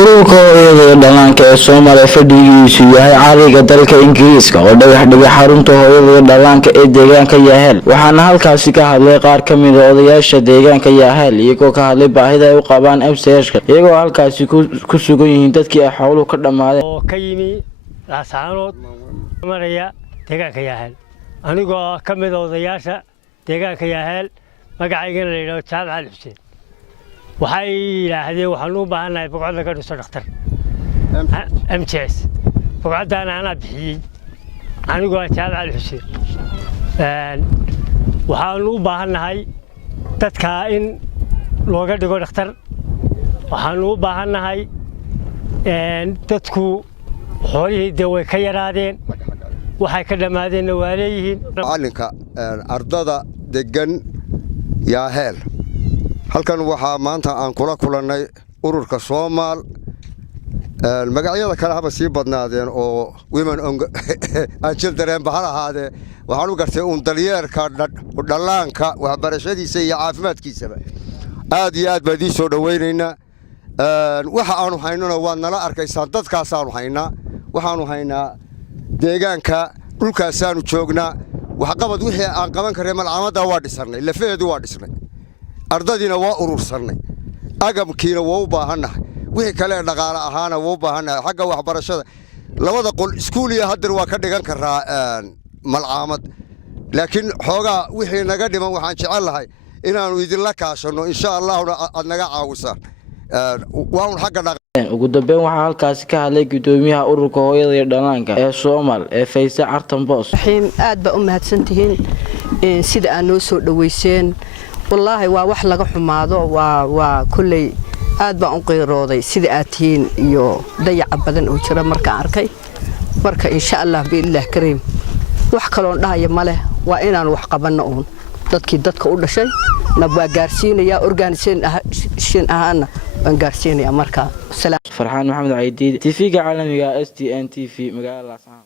ururka hooyada dhallaanka ee Soomaaliya fadhigiisu yahay caariga dalka Ingiriiska oo dhagax dhigay xarunta hooyada dhallaanka ee deegaanka Yaahel waxaana halkaasi ka hadlay qaar ka mid ah odayaasha deegaanka Yaahel iyagoo ka hadlay baahida ay u qabaan MCH-ka iyagoo halkaasi ku sugan yihiin dadkii ay xooluhu ka dhamaadeen oo ka yimi laasanood maraya deegaanka Yaahel anigoo ka mid ah odayaasha deegaanka Yaahel magacaygana la yiraahdo Jaal Cali Xuseen waxay yiraahdeen waxaan u baahanahay boqod laga dhiso dhakhtar MCH boqodana ana bixiyay anigoo Jaal Cali Xuseen waxaan u baahanahay dadka in looga dhigo dhakhtar waxaan u baahanahay dadku xoolihii way ka yaraadeen waxay ka dhamaadeen waa leeyihiin macalinka ardada degan Yaahel halkan waxa maanta aan kula kulannay ururka Soomaal magacyada kale haba sii badnaadeen oo women and children bahalahaade waxaan u gartay dalyeerka dhallaanka waxbarashadiisa iyo caafimaadkiisaba aad iyo aad baan soo dhaweynayna waxa aanu haynana waa nala arkaysaan dadkaas aanu haynaa waxaanu haynaa deegaanka dhulkaas aanu joognaa wax qabad wixii aan qaban karay malcamada waa dhisnay lafeedu waa dhisnay ardadina waa urursanay agabkiina waa u baahanahay wixii kale dhaqaale ahaana waa u baahanahay xagga waxbarashada labada qol iskuuliya hadda waa ka dhigan karaa malcamad laakiin xoogaa wixii naga dhiman waxaan jecelahay inaanu idin la kaashano insha Allah aad naga caawisaan waan xagga ugu dambeyn waxaa halkaasi ka hadlay gudoomiyaha ururka hooyada iyo dhallaanka ee Soomaal ee Faysa Cartan Boos aad ba u mahadsantihiin sida aan noo soo dhaweyseen والله wax laga xumaado waa kulay aad baan u qeyrooday sida aad tihiin iyo dayac badan oo jira marka arkay marka insha Allah biillah kareem wax kale oo dhahay ma leh waa inaan wax qabanno oo dadka u dhashay nabwa gaarsiinaya organization ahana aan gaarsiinaya marka salaam Farxaan Maxamed Caydiid TV-ga caalamiga STN TV magaalada